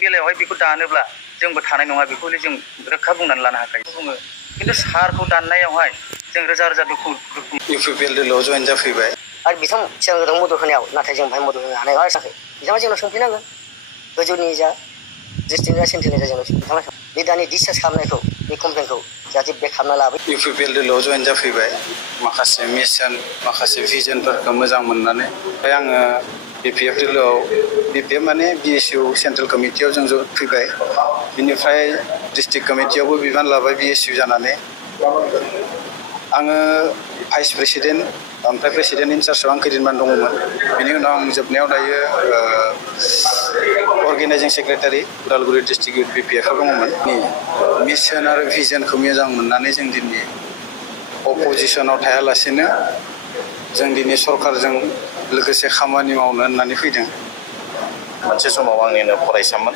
बेलायावहाय बेखौ दानोब्ला जोंबो थानाय नङा बेखौ जों रोखा बुंनानै लानो हाखायो बुङो। खिन्थु सारखौ दाननायावहाय जों रोजा रोजा दुखु इउपिपिएल दोलोआव जयेन जाफैबाय आरो बिथां सिगां मदद होनायाव नाथाय जों बाहाय मदद होनो हानाय नङा सानखै बिथाङा जोंनाव सोंफैनांगोन गोजौनि जा डिस्ट्रिक्ट जा सेन्ट्रेलनि जा जोंनाव बिथाङा बे दानि डिसचार्ज खालामनायखौ बे कमप्लेनखौ जाहाथे बेक खालामना लाबोयो। इउपिपिएल दोलोआव जयेन जाफैबाय माखासे मिशन माखासे भिजनफोरखौ मोजां मोननानै ओमफ्राय आङो बिपिएफ दोलोआव बिपिएफ माने बिएसइउ सेन्ट्रेल कमिटियाव जों फैबाय बिनिफ्राय डिस्ट्रिक्ट कमिटियावबो बिबान लाबाय बिएसइउ जानानै आङो भाइस प्रेसिडेन्ट ओमफ्राय प्रेसिडेन्ट इनचार्जआव आं खैदिनमान दङमोन बिनि उनाव आं जोबनायाव दायो अर्गेनाइजिं सेक्रेटारि उदालगुरि डिस्ट्रिक्ट इउथ बिपिएफआव दङमोन। मिशन आरो भिजनखौ मोजां मोननानै जों दिनै अपोजिसनाव थायालासेनो जों दिनै सरकारजों लोगोसे खामानि मावनो होननानै फैदों। मोनसे समाव आंनिनो फरायसामोन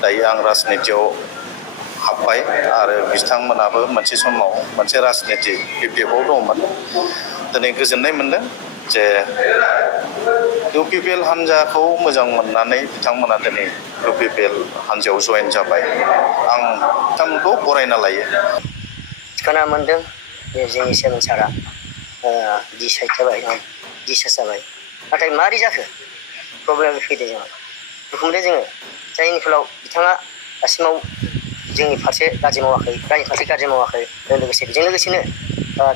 दायो आं राजनितियाव हाबबाय आरो बिथांमोनाबो मोनसे समाव मोनसे राजनिति बिपिएफआव दंमोन। दिनै गोजोननाय मोनदों जे इउपिपिएल हान्जाखौ मोजां मोननानै बिथांमोना दिनै इउपिपिएल हान्जायाव जयेन जाबाय आं बिथांमोनखौ बरायना लायो। खोनानो मोनदों जे जोंनि चेयारमेन सारा डिसाइड जाबाय डिसचार्ज जाबाय नाथाय मारै जाखो प्रब्लेम फैदों जोंनाव दुखु मोनदों जोङो जायनि फलाव बिथाङा दासिमाव जोंनि फारसे गाज्रि मावाखै रायनि फारसे गाज्रि मावाखै लोगोसे बेजों लोगोसेनो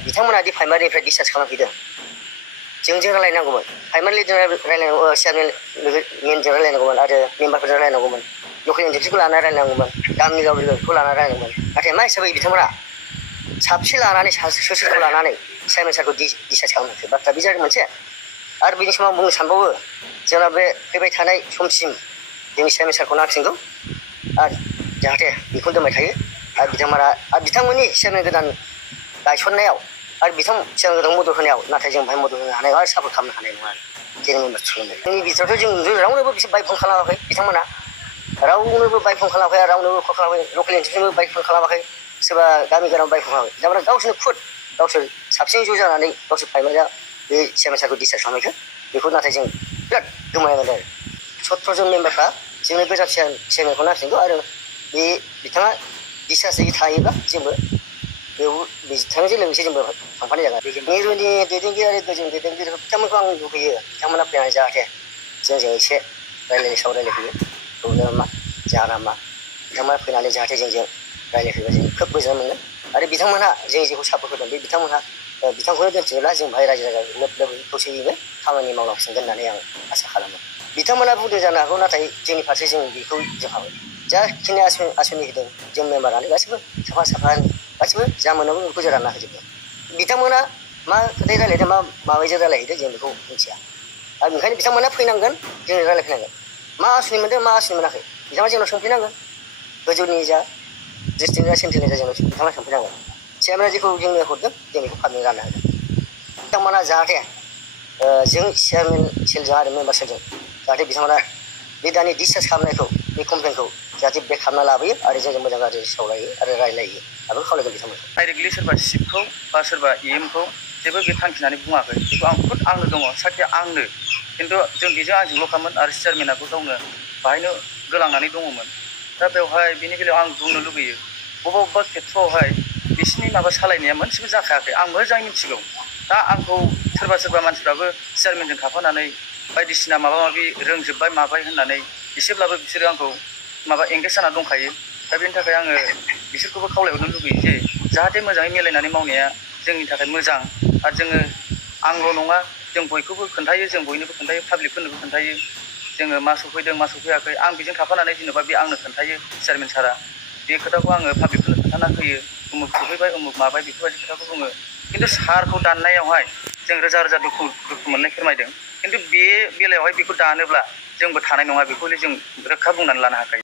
बिथांमोना दि प्राइमारिनिफ्राय डिसचार्ज खालामफैदों जोंजों रायलायनांगौमोन प्राइमारिजों रायलायनांगौ चेयारमेन मेनजों रायलायनांगौमोन आरो मेम्बारफोरजों रायलायनांगौमोन लकेल एनजिपिखौ लानानै रायलायनांगौमोन गामिनि गावखौ लानानै रायलायनांगौमोन नाथाय मा हिसाबै बिथांमोना साबसे लानानै सोरखौ लानानै चेयारमेन सारखौ डिसचार्ज खालामखो बाथ्रा बे जादों मोनसे आरो बिनि समाव बुंनो सानबावो जोंना बे फैबाय थानाय समसिम जोंनि चेयारमेन सारखौ नांसिगौ आरो जाहाथे बेखौ दोनबाय थायो आरो बिथांमोननि चेयारमेन गोदान गायसननायाव आरो चेयारमेन गोदान मदद होनायाव नाथाय जों बाहाय मदद होनो हानाय नङा सापर्ट खालामनो हानाय नङा आरो जेरै मेम्बार थुलुंगाय जोंनि बिथोरावथ' जों रावनोबो बिसोर बाइक फन खालामाखै बिथांमोना रावनोबो बाइक फन खालामाखै रावनोबो कल खालामाखै लकेल एनजिपिनोबो बाइक फन खालामाखै सोरबा गामि गोनां बाइक फन खालामाखै बिथांमोना गावसोरनो गावसोर साबसिन ज' जानानै गावसोर प्राइमारिया बे चेयारमेन सारखौ डिसचार्ज खालामनायखो बेखौ नाथाय जों बिराद गोमोनाय मोनदों आरो 17 जन मेम्बारफ्रा जोंनो गोजाम चेयारमेनखौ नांसिगौ आरो बे बिथाङा डिसचार्जयै थायोब्ला जोंबो बेयाव बिथांजों लोगोसे जोंबो थांफानाय जागोन मिरुनि दैदेनगिरि आरो गोजौ दैदेनगिरि बिथांमोनखौ आं लुबैयो बिथांमोना फैनानै जाहाथे जोंजों एसे सावरायलायफैयो प्रब्लेमा मा जाहोना मा बिथांमोना फैनानै जाहाथे जोंजों रायलायफैबा जों खोब मोजां मोनगोन आरो बिथांमोनहा जों जेखौ सापर्ट होदों बे बिथांमोनहा बिथांखौनो दोनफिनोब्ला जों बाहाय रायजो राजा लोब लोब खौसेयैनो खामानि मावलांफिनगोन होननानै आं आसा खालामो। बिथांमोना बुंदों जानो हागौ नाथाय जोंनि फारसे जों बेखौ जोंहाबाय जाखिनि आसनि होदों जों मेम्बारानो गासिबो साफा गासिबो जा मोननांगौ बेखौ जों रानना होजोबदों बिथांमोना मा खोथाय रायलायदों माबायदि रायलायहैदों जों बेखौ मिथिया आरो ओंखायनो बिथांमोना फैनांगोन जों रायलायफैनांगोन मा आसनि मोनदों मा आसनि मोनाखै बिथाङा जोंनाव सोंफैनांगोन गोजौनि जा डिस्ट्रिक्ट जा सेन्ट्रेलनि जा जोंनाव बिथाङा सोंफैनांगोन चेयारमेना जेखौ जोंनो हरदों जों बेखौ फारनै रानना होदों बिथांमोना जाहाथे जों चेयारमेन सेलजों आरो मेम्बार सेलजों जाहाथे बिथांमोना बे दानि डिसचार्ज खालामनायखौ बे कमप्लेनखौ जाहाथे बेक खालामना लाबोयो आरो जोंजों मोजां गाज्रि सावरायो आरो रायलायो आरो खावलायगोन बिथांमोनखौ डाइरेक्टलि सोरबा चिफखौ बा सोरबा इएमखौ जेबो बे थांखिनानै बुङाखै बेखौ आं खुद आंनो दङ साख्रिया आंनो खिन्थु जों बेजों आंजोंल'खामोन आरो चेयारमेनाबो गावनो बाहायनो गोलांनानै दङमोन दा बेवहाय बेनि बेलायाव आं बुंनो लुगैयो बबेबा खेथ्रआवहाय बिसिनि माबा सालायनाया मोनसेबो जाखायाखै आं मोजाङै मिथिगौ दा आंखौ सोरबा मानसिफ्राबो चेयारमेनजों थाफानानै बायदिसिना माबा माबि रोंजोब्बाय माबाय होननानै एसेब्लाबो बिसोरो आंखौ माबा एंगेज जाना दंखायो दा बेनि थाखाय आङो बिसोरखौबो खावलायहरनो लुगैयो जे जाहाथे मोजाङै मिलायनानै मावनाया जोंनि थाखाय मोजां आरो जोङो आंल' नङा जों बयखौबो खोन्थायो जों बयनोबो खोन्थायो पाब्लिकफोरनोबो खोन्थायो जोङो मा सफैदों मा सफैयाखै आं बेजों थाफानानै जेनेबा बे आंनो खोन्थायो चेयारमेन सारा बे खोथाखौ आङो पाब्लिकफोरनो खोन्थाना होयो उमुक सफैबाय उमुक माबाय बेफोरबायदि खोथाखौ बुङो खिन्थु सारखौ दाननायावहाय जों रोजा दुखु मोननाय फोरमायदों खिन्थु बे बेलायावहाय बेखौ दानोब्ला जोंबो थानाय नङा बेखौ जों रोखा बुंनानै लानो हाखायो।